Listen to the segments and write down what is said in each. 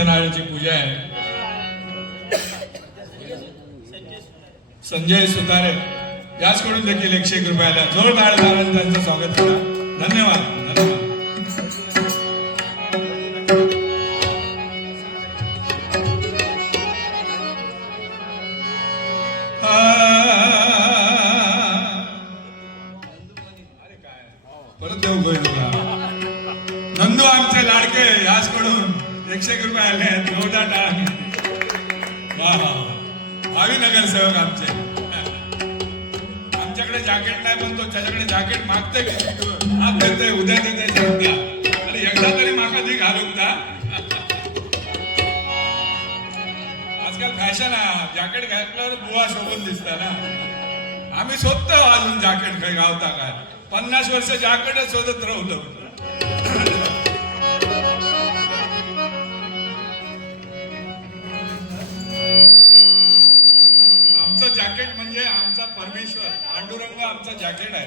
सत्यनारायणाची पूजा आहे. संजय सुतारे याचकडून देखील 101 रुपयाला जोरदार टाळ्यांनी त्यांचं स्वागत करा. धन्यवाद. धन्यवाद. परत देऊ तुला नंदू आमचे लाडके याचकडून 101 रुपये आले आहेत. जोरदार टाळ्या. वा वा भावी नगरसेवक आमचे. आमच्याकडे जॅकेट नाही पण तो त्याच्याकडे जॅकेट मागते हात देते उद्या देते सांगत्या अरे एकदा तरी माका ती घालूकता. आजकाल फॅशन आहे जॅकेट घातल्यावर बुवा शोभून दिसता ना. आम्ही शोधतो अजून जॅकेट काही गावता काय 50 वर्ष जॅकेटच शोधत राहतो. आमचं जॅकेट म्हणजे आमचा परमेश्वर पांडुरंग आमचा जॅकेट आहे.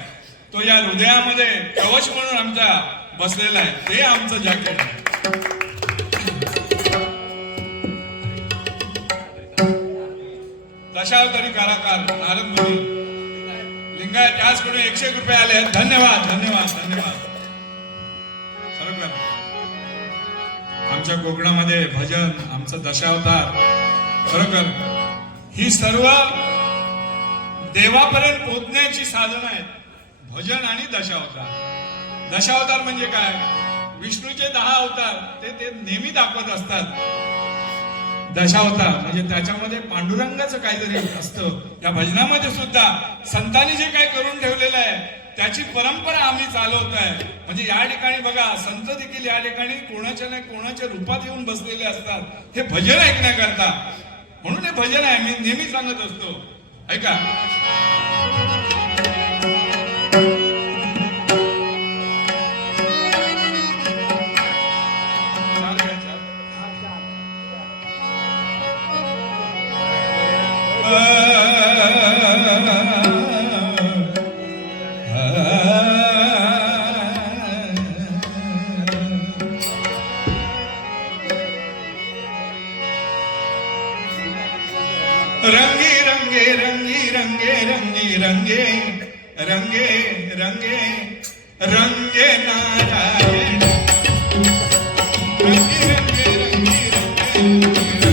तो या हृदयामध्ये कवच म्हणून आमचा बसलेला आहे. ते आमचं जॅकेट आहे. दशावतारी कलाकार नारद मुनी लिंगायत त्याचकडून 101 रुपये आले. धन्यवाद. धन्यवाद. धन्यवाद. खरोखर आमच्या कोकणामध्ये भजन आमचं दशावतार खरोखर ही सर्व देवापर्यंत पोहोचण्याची साधनं आहेत. भजन आणि दशावतार. दशावतार म्हणजे काय विष्णूचे 10 अवतार ते नेहमी दाखवत असतात. दशावतार म्हणजे त्याच्यामध्ये पांडुरंगाचं काहीतरी असतं. या भजनामध्ये सुद्धा संतांनी जे काही करून ठेवलेलं आहे त्याची परंपरा आम्ही चालवतोय. म्हणजे या ठिकाणी बघा संत देखील या ठिकाणी कोणाच्या नाही कोणाच्या रूपात येऊन बसलेले असतात हे भजन ऐकण्याकरता. म्हणून हे भजन आहे. मी नेहमी सांगत असतो ऐका. रंगे रंगे रंगी रंगे रंगी रंगे रंगे रंगे रंगे नारायण. रंगे रंगे रंगी रंगे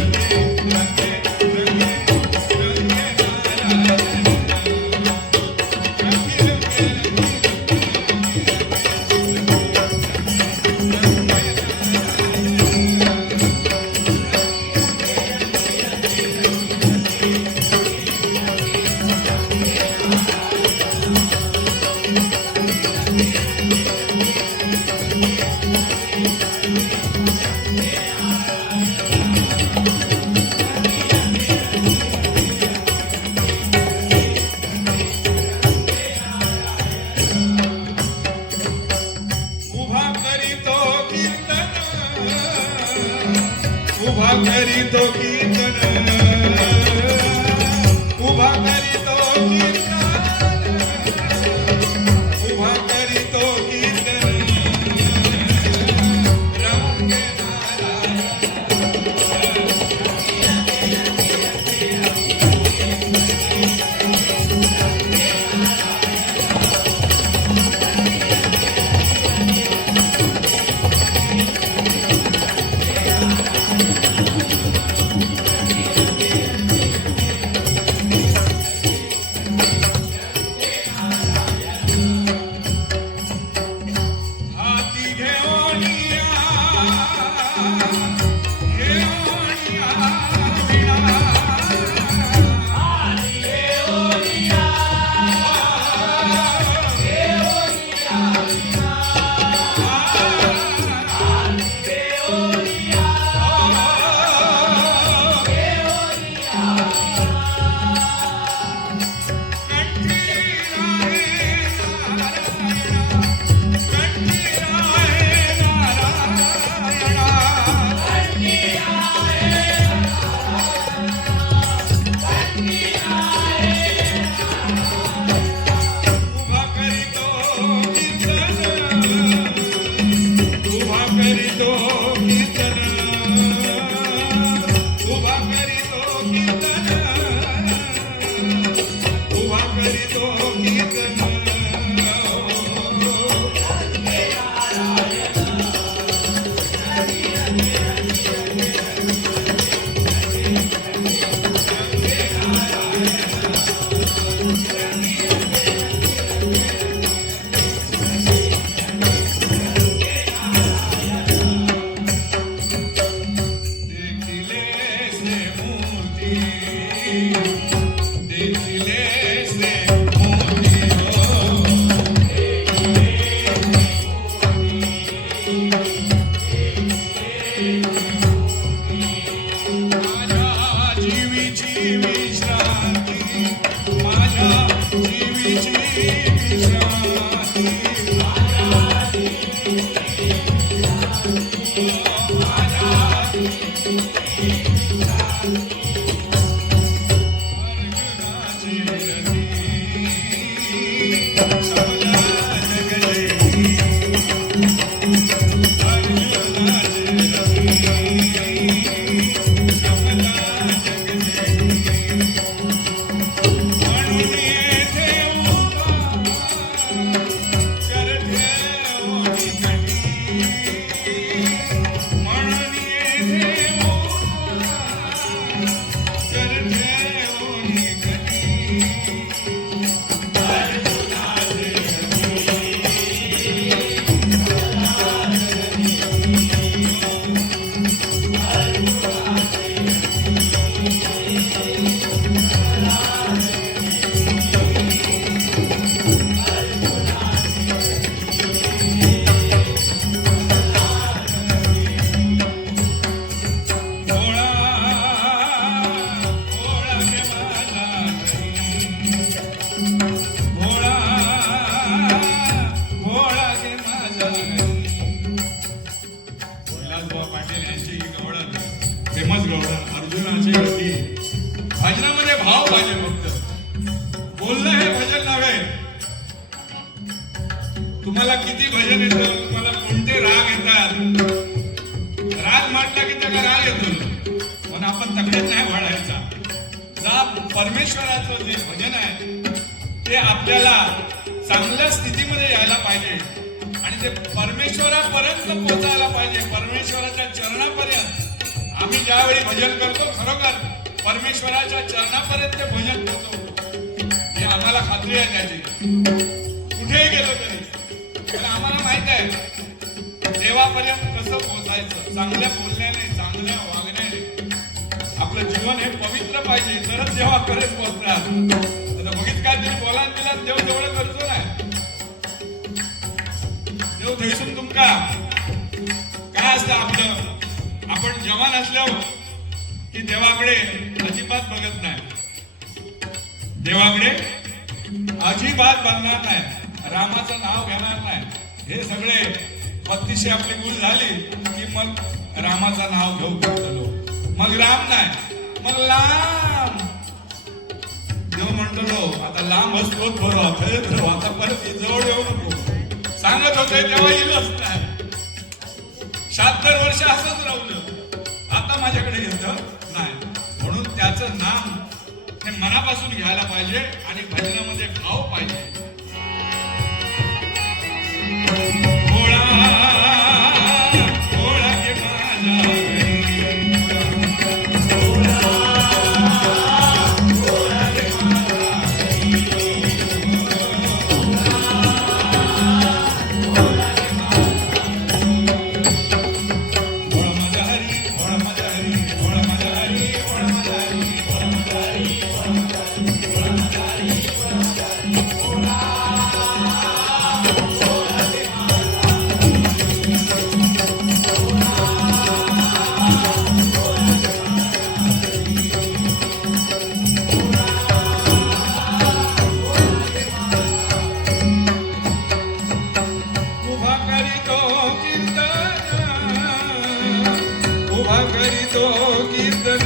देखिलेसे मोती माझ्या जीवीची विश्रांती, माझ्या जीवीची विश्रांती, अर्जुनाची रती समजा जगलेली, अर्जुनाची रती समजा जगलेली, म्हणून येथे उभा करते ओढी कटी, म्हणून येथे उभा करते ओढी कटी, अर्जुनाची भोळा भोळा गे माझा हरी, भोळा भोळा गे माझा हरी. विलासबुवा पाटील यांची ही गवळण, फेमस गवळण अर्जुनाची होती. भजनामध्ये भाव पाहिजे, फक्त बोलणं हे भजन नव्हे. तुम्हाला किती भजन येतं, तुम्हाला कोणते राग येतात, राग म्हटला की त्याला राग येतो, पण आपण तकड्यात नाही वाढायचा. जा परमेश्वराचं जे भजन आहे ते आपल्याला चांगल्या स्थितीमध्ये यायला पाहिजे आणि ते परमेश्वरापर्यंत पोहोचायला पाहिजे. परमेश्वराच्या चरणापर्यंत आम्ही ज्यावेळी भजन करतो, खरोखर परमेश्वराच्या चरणापर्यंत ते भजन करतो, हे आम्हाला खात्री आहे त्याची. कुठेही गेलो तरी, पण आम्हाला माहित आहे देवापर्यंत कसं पोहोचायचं. चांगल्या बोलण्याने, चांगल्या वागण्याने आपलं जीवन हे पवित्र पाहिजे, तरच देवापर्यंत पोहोचणार. आता बघित काय तरी बोला दिला, देव तेवढं करतो नाही. देव थैसून तुमका काय असतं आपलं, आपण जवान असल्यावर की देवाकडे अजिबात बघत नाही, देवाकडे अजिबात बघणार नाही, रामाचं नाव घेणार नाही. हे सगळे बत्तीशी आपली गुल झाली की मग रामाचं नाव घेऊ लागलो, मग राम नाही, मग लांब. देव म्हणतो आता लांब असतो बरोबर, आता परत जवळ येऊ नको. सांगत होते तेव्हा येईलच नाही. 76 वर्ष असंच राहिलं, आता माझ्याकडे येतं नाही. म्हणून त्याचं नाम हे मनापासून घ्यायला पाहिजे आणि भजनामध्ये भाव पाहिजे. भोळा भोळा गे माझा हरी, भोळा भोळा गे माझा हरी, भोळा माझा हरी, भोळा माझा हरी, भोळा माझा हरी, भोळा माझा हरी, भोळा माझा हरी, भोळा माझा हरी, भोळा माझा हरी, भोळा माझा हरी, भोळा उभा करीतो कीर्तन, उभा करीतो कीर्तन,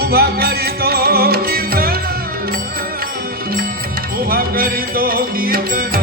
उभा करीतो कीर्तन, उभा करीतो कीर्तन.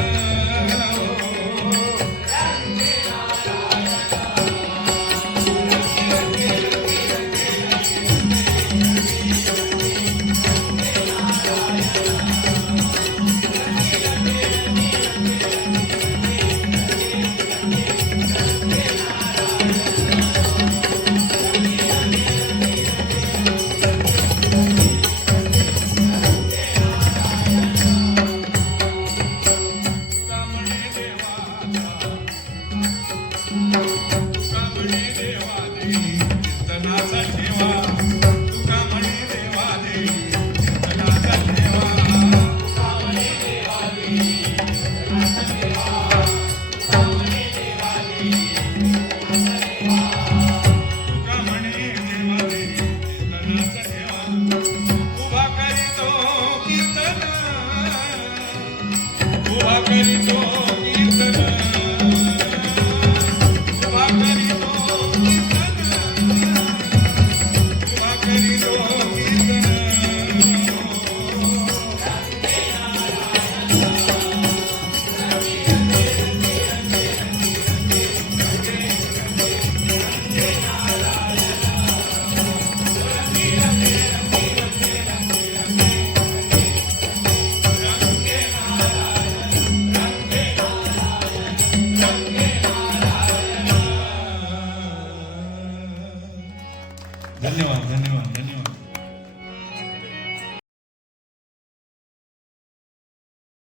धन्यवाद.